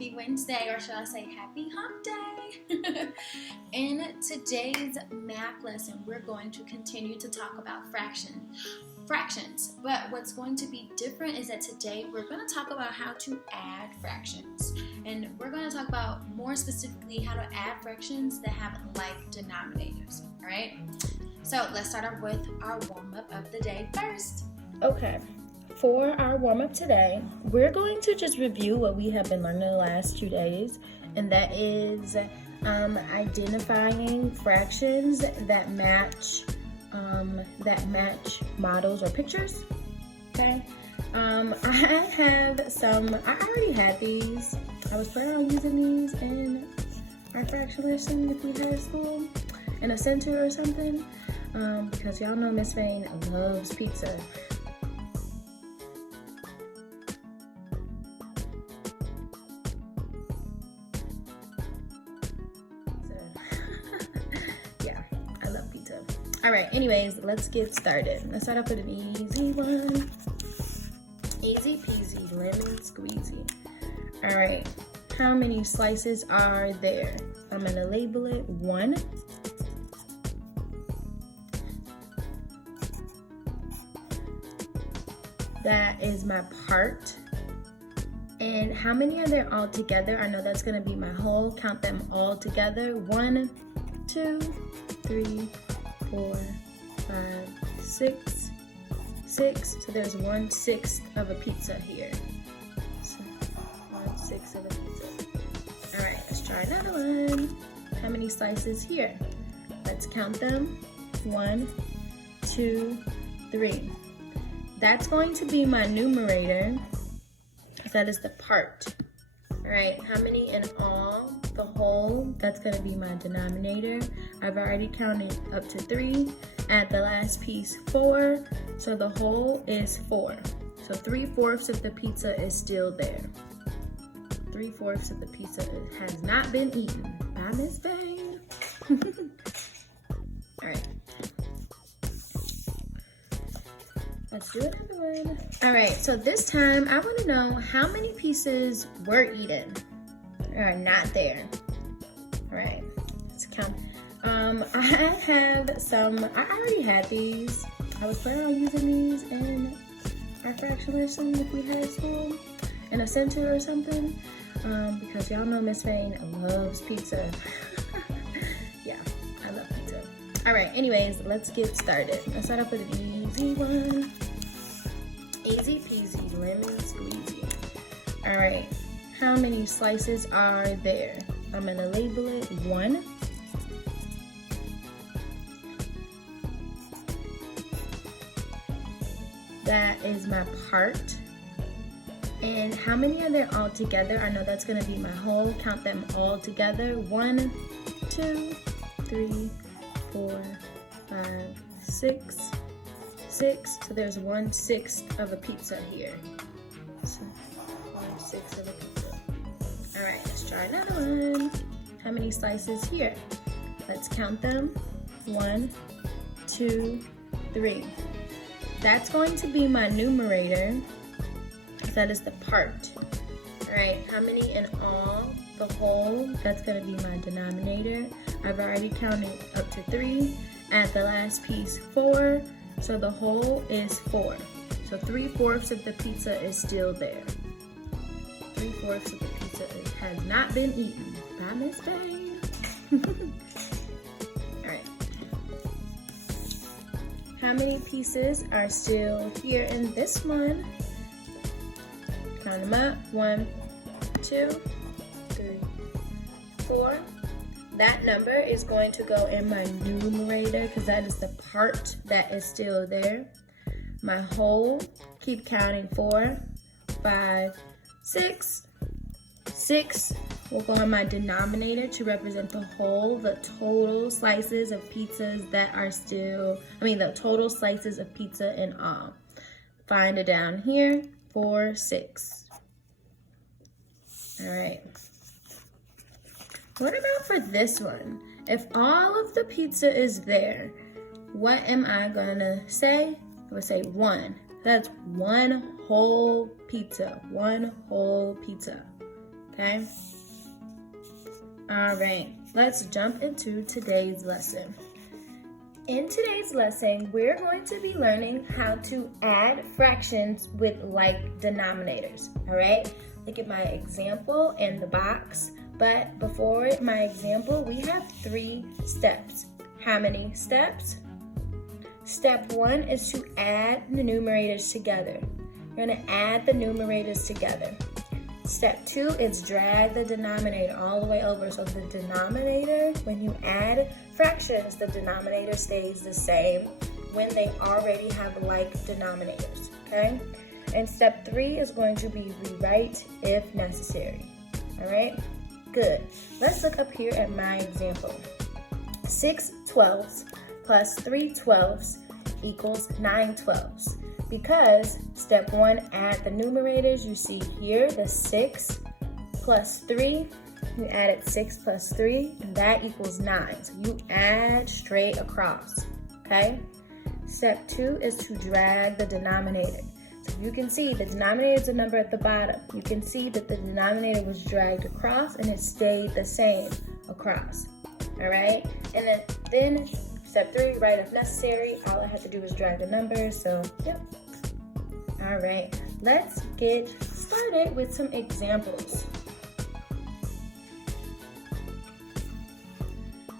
happy Wednesday, or should I say happy hump day? In today's math lesson, we're going to continue to talk about fractions. But what's going to be different is that today we're going to talk about how to add fractions. And we're going to talk about more specifically how to add fractions that have like denominators. All right? So let's start off with our warm-up of the day first. Okay. For our warm-up today, we're going to just review what we have been learning the last 2 days, and that is identifying fractions that match models or pictures. Okay. I already had these. I was planning on using these in our fraction lesson if we had school in a center or something, because y'all know Miss Vane loves pizza. All right, anyways, let's get started. Let's start off with an easy one. Easy peasy, lemon squeezy. All right, how many slices are there? I'm gonna label it 1. That is my part. And how many are there all together? I know that's gonna be my whole. Count them all together. 1, 2, 3, 4, 5, 6. So there's 1/6 of a pizza here. So 1/6 of a pizza. All right, let's try another one. How many slices here? Let's count them. 1, 2, 3. That's going to be my numerator. That is the part. All right, how many in all? The whole, that's gonna be my denominator. I've already counted up to 3. At the last piece, 4. So the whole is 4. So 3/4 of the pizza is still there. 3/4 of the pizza has not been eaten by Miss Vane. All right. Let's do another one. All right, so this time I want to know how many pieces were eaten or not there. All right, let's count. I already had these. I was planning on using these in our fraction lesson if we had school in a center or something, because y'all know Miss Vane loves pizza. Yeah, I love pizza. All right, anyways, let's get started. Let's start off with an easy one. Easy peasy, lemon squeezy. All right, how many slices are there? I'm gonna label it 1. That is my part. And how many are there all together? I know that's gonna be my whole. Count them all together. 1, 2, 3, 4, 5, 6. So there's 1/6 of a pizza here. So 1/6 of a pizza. All right, let's try another one. How many slices here? Let's count them. 1, 2, 3. That's going to be my numerator. That is the part. All right, how many in all? The whole, that's gonna be my denominator. I've already counted up to 3. At the last piece, 4. So the whole is 4. So 3/4 of the pizza is still there. 3/4 of the pizza has not been eaten by Miss Vane. All right. How many pieces are still here in this one? Count them up. 1, 2, 3, 4. That number is going to go in my numerator because that is the part that is still there. My whole, keep counting, 4, 5, 6. 6 will go in my denominator to represent the whole, the total slices of pizzas that are still, the total slices of pizza in all. Find it down here, 4, 6. All right. What about for this one? If all of the pizza is there, what am I gonna say? I would say 1. That's 1 whole pizza. 1 whole pizza. okay? All right, let's jump into today's lesson. In today's lesson, we're going to be learning how to add fractions with like denominators, all right? Look at my example in the box, but before my example, we have 3 steps. How many steps? Step 1 is to add the numerators together. You're gonna add the numerators together. Step 2 is drag the denominator all the way over. So the denominator, when you add fractions, the denominator stays the same when they already have like denominators, okay? And step 3 is going to be rewrite if necessary, all right? Good. Let's look up here at my example. 6 twelfths plus 3 twelfths equals 9 twelfths. Because step 1, add the numerators. You see here the 6 plus 3. You added 6 plus 3, and that equals 9. So you add straight across, okay? Step 2 is to drag the denominator. So you can see the denominator is a number at the bottom. You can see that the denominator was dragged across and it stayed the same across, all right? And then step 3, write if necessary. All I have to do is drag the numbers, so yep. All right, let's get started with some examples.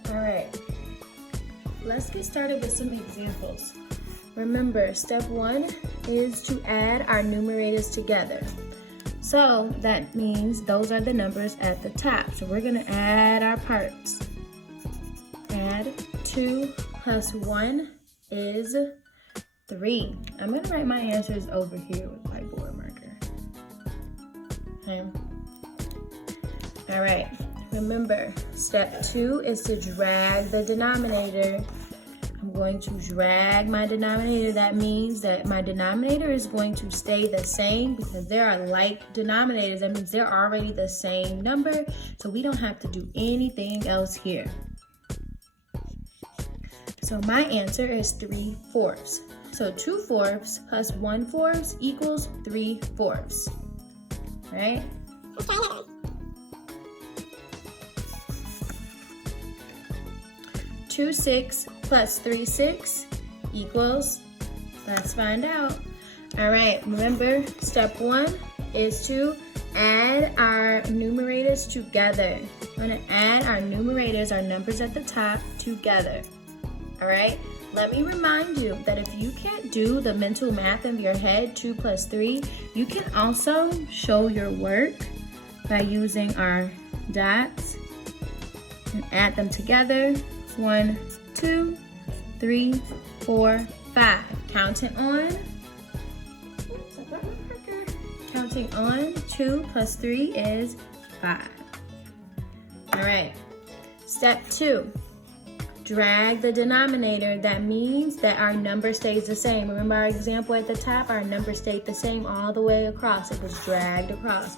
All right, let's get started with some examples. Remember, step 1 is to add our numerators together. So that means those are the numbers at the top. So we're gonna add our parts. Add 2 plus 1 is 3. I'm gonna write my answers over here with my board marker. Okay. All right, remember, step 2 is to drag the denominator. I'm going to drag my denominator. That means that my denominator is going to stay the same because there are like denominators. That means they're already the same number, so we don't have to do anything else here. So my answer is 3 fourths. So 2 fourths plus 1 fourth equals 3 fourths, right? Okay. 2 6 plus 3 6 equals, let's find out. All right, remember step 1 is to add our numerators together. We're gonna add our numerators, our numbers at the top, together. All right, let me remind you that if you can't do the mental math in your head, 2 plus 3, you can also show your work by using our dots and add them together. 1, 2, 3, 4, 5. Counting on. Counting on, 2 plus 3 is 5. All right, step 2. Drag the denominator. That means that our number stays the same. Remember our example at the top? Our number stayed the same all the way across. It was dragged across.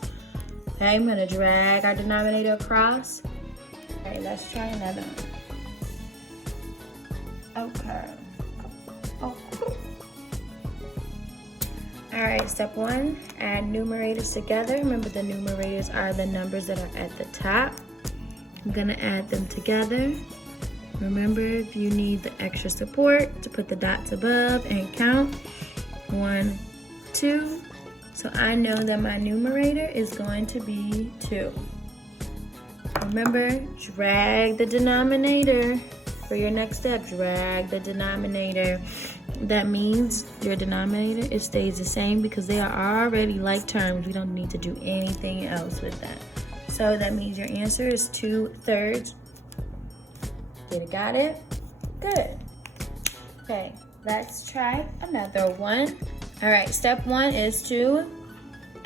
Okay, I'm gonna drag our denominator across. Okay, let's try another one. Okay. Oh. All right, step 1, add numerators together. Remember the numerators are the numbers that are at the top. I'm gonna add them together. Remember, if you need the extra support, to put the dots above and count. 1, 2. So I know that my numerator is going to be 2. Remember, drag the denominator. For your next step, drag the denominator. That means your denominator, it stays the same because they are already like terms. We don't need to do anything else with that. So that means your answer is 2/3. Got it? Good. Okay, let's try another one. All right, step 1 is to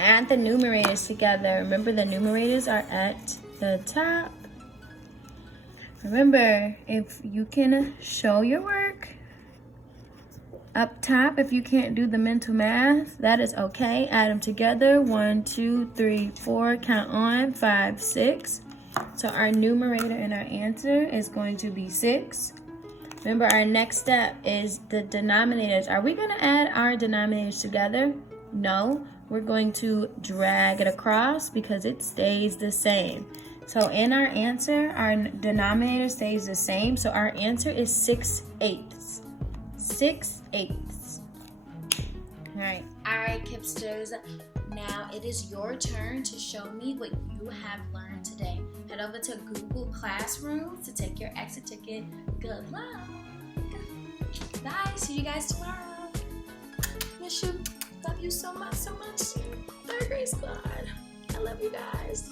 add the numerators together. Remember, the numerators are at the top. Remember, if you can show your work up top, if you can't do the mental math, that is okay. Add them together. 1, 2, 3, 4. Count on. 5, 6. So our numerator in our answer is going to be 6. Remember, our next step is the denominators. Are we going to add our denominators together? No. we're going to drag it across because it stays the same. So in our answer, our denominator stays the same. So our answer is 6/8. 6/8. All right. All right, Kipsters. Now it is your turn to show me what you have learned today. Head over to Google Classroom to take your exit ticket. Good luck. Bye. See you guys tomorrow. Miss you. Love you so much, so much. Third grade squad. I love you guys.